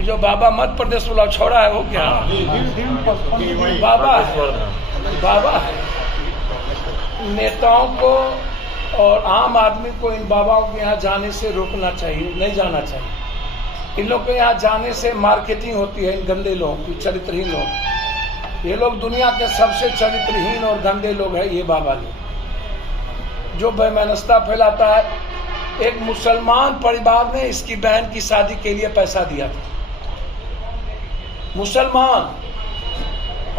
कि जो बाबा मध्य प्रदेश वाला छोड़ा है वो क्या बाबा बाबा नेताओं को और आम आदमी को इन बाबाओं के यहाँ जाने से रोकना चाहिए, नहीं जाना चाहिए। इन लोग के यहाँ जाने से मार्केटिंग होती है इन गंदे लोगों की, चरित्रहीन लोग। ये लोग दुनिया के सबसे चरित्रहीन और गंदे लोग हैं ये बाबा लोग, जो बेमनस्ता फैलाता है। एक मुसलमान परिवार ने इसकी बहन की शादी के लिए पैसा दिया था, मुसलमान,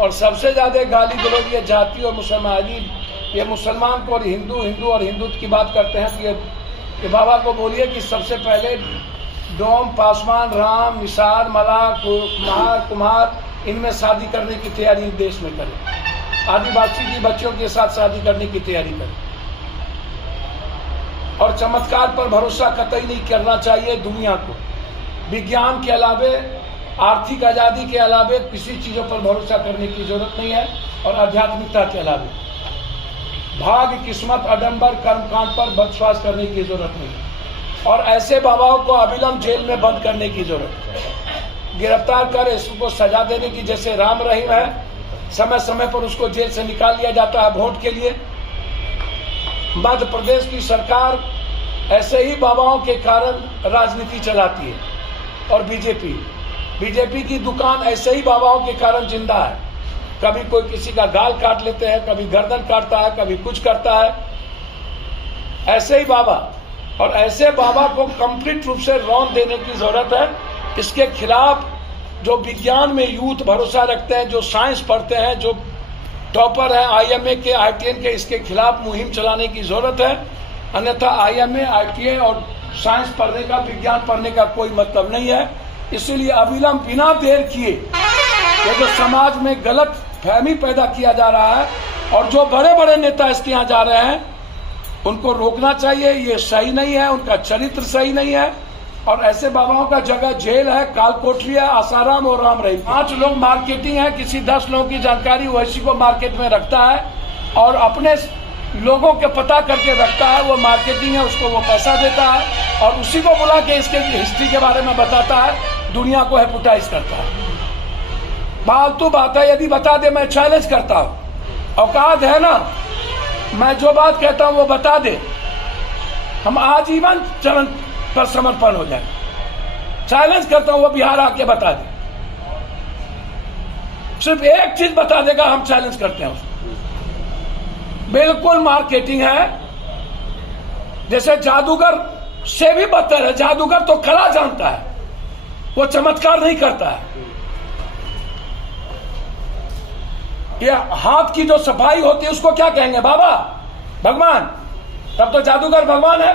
और सबसे ज्यादा गाली गलौज ये जाति और मुसलमान। ये मुसलमान को और हिंदू और हिंदुत्व की बात करते हैं कि बाबा को बोलिए कि सबसे पहले डोम, पासवान, राम, निषाद, मलाह, कुमार इनमें शादी करने की तैयारी देश में करें। आदिवासी की बच्चियों के साथ शादी करने की तैयारी करें। और चमत्कार पर भरोसा कतई नहीं करना चाहिए दुनिया को। विज्ञान के अलावे, आर्थिक आज़ादी के अलावे किसी चीज़ों पर भरोसा करने की जरूरत नहीं है। और आध्यात्मिकता के अलावे भाग्य, किस्मत, आडंबर, कर्मकांड पर विश्वास करने की जरूरत नहीं है। और ऐसे बाबाओं को अविलंब जेल में बंद करने की जरूरत है। गिरफ्तार कर इसको सजा देने की, जैसे राम रहीम है, समय समय पर उसको जेल से निकाल लिया जाता है वोट के लिए। मध्य प्रदेश की सरकार ऐसे ही बाबाओं के कारण राजनीति चलाती है। और बीजेपी की दुकान ऐसे ही बाबाओं के कारण जिंदा है। कभी कोई किसी का गाल काट लेते हैं, कभी गर्दन काटता है, कभी कुछ करता है, ऐसे ही बाबा। और ऐसे बाबा को कंप्लीट रूप से रौंद देने की जरूरत है। इसके खिलाफ जो विज्ञान में यूथ भरोसा रखते हैं, जो साइंस पढ़ते हैं, जो टॉपर है IMA के, ITN के, इसके खिलाफ मुहिम चलाने की जरूरत है। अन्यथा IMA, ITA और साइंस पढ़ने का, विज्ञान पढ़ने का कोई मतलब नहीं है। इसीलिए अविलंब बिना देर किए ये जो समाज में गलत फहमी पैदा किया जा रहा है और जो बड़े बड़े नेता इसके यहाँ जा रहे हैं उनको रोकना चाहिए। ये सही नहीं है, उनका चरित्र सही नहीं है। और ऐसे बाबाओं का जगह जेल है, काल कोठरी है, आसाराम और राम रहीम। 5 लोग मार्केटिंग है, किसी 10 लोगों की जानकारी वैसी को मार्केट में रखता है और अपने लोगों के पता करके रखता है। वो मार्केटिंग है, उसको वो पैसा देता है और उसी को बुला के इसके हिस्ट्री के बारे में बताता है, दुनिया को हेपुटाइज करता है। फालतू बात है। यदि बता दे, मैं चैलेंज करता हूँ, औकात है ना, मैं जो बात कहता हूँ वो बता दे, हम आजीवन चरण पर समर्पण हो जाए। चैलेंज करता हूँ, वो बिहार आके बता दे, सिर्फ एक चीज बता देगा, हम चैलेंज करते हैं उसको। बिल्कुल मार्केटिंग है, जैसे जादूगर से भी बदतर है। जादूगर तो कला जानता है, वो चमत्कार नहीं करता है। ये हाथ की जो सफाई होती है उसको क्या कहेंगे? बाबा, भगवान। तब तो जादूगर भगवान है,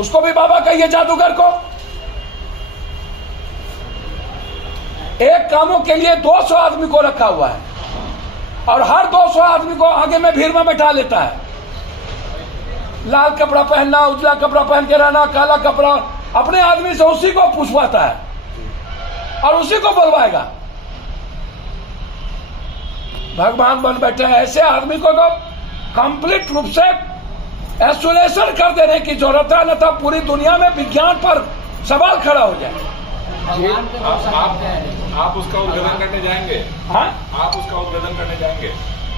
उसको भी बाबा कहिए जादूगर को। एक कामों के लिए 200 आदमी को रखा हुआ है और हर 200 आदमी को आगे में भीड़ में बैठा लेता है। लाल कपड़ा पहनना, उजला कपड़ा पहन के रहना, काला कपड़ा, अपने आदमी से उसी को पूछवाता है और उसी को बोलवाएगा भगवान बन बैठे हैं। ऐसे आदमी को तो कंप्लीट रूप से आइसोलेशन कर देने की जरूरत है, अन्यथा पूरी दुनिया में विज्ञान पर सवाल खड़ा हो जाए। आप उसका उद्भेदन करने जाएंगे? हाँ, आप उसका उद्भेदन करने जाएंगे?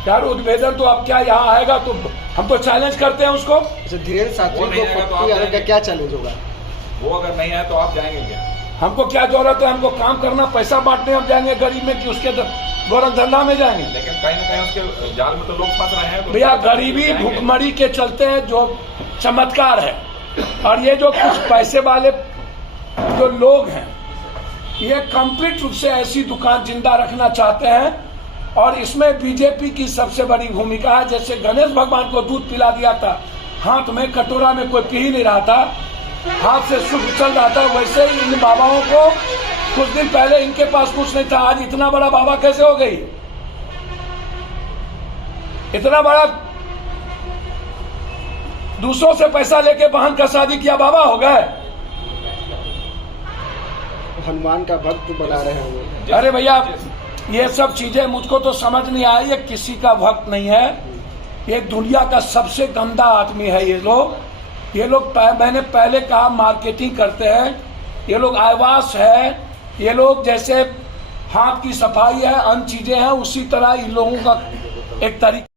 यार उद्भेदन तो अब क्या यहाँ आएगा, तो हम तो चैलेंज करते हैं उसको। धीरेन्द्र साथी को पप्पू यादव का क्या चैलेंज होगा? वो अगर नहीं आए तो आप जाएंगे क्या? हमको क्या जरूरत है? हमको काम करना, पैसा बांटने हम जाएंगे गरीब में कि उसके गोरख धंधा में जाएंगे? लेकिन कहीं ना कहीं उसके जाल में तो लोग फंस रहे हैं। तो भैया गरीबी भूखमरी के चलते हैं जो चमत्कार है। और ये जो कुछ पैसे वाले जो लोग हैं, ये कंप्लीट रूप से ऐसी दुकान जिंदा रखना चाहते हैं। और इसमें बीजेपी की सबसे बड़ी भूमिका है। जैसे गणेश भगवान को दूध पिला दिया था, हाथ में कटोरा में कोई पी नहीं रहा था, हाथ से शुभ चल रहा था, वैसे ही इन बाबाओं को कुछ दिन पहले इनके पास कुछ नहीं था, आज इतना बड़ा बाबा कैसे हो गई? इतना बड़ा दूसरों से पैसा लेके बहन का शादी किया बाबा हो गए। हनुमान का भक्त बना रहे हैं। अरे भैया ये सब चीजें मुझको तो समझ नहीं आई। ये किसी का भक्त नहीं है, ये दुनिया का सबसे गंदा आदमी है। ये लोग, ये लोग मैंने पहले कहा मार्केटिंग करते हैं, ये लोग आवास है, ये लोग जैसे हाथ की सफाई है, अन्य चीजें हैं, उसी तरह इन लोगों का एक तरीका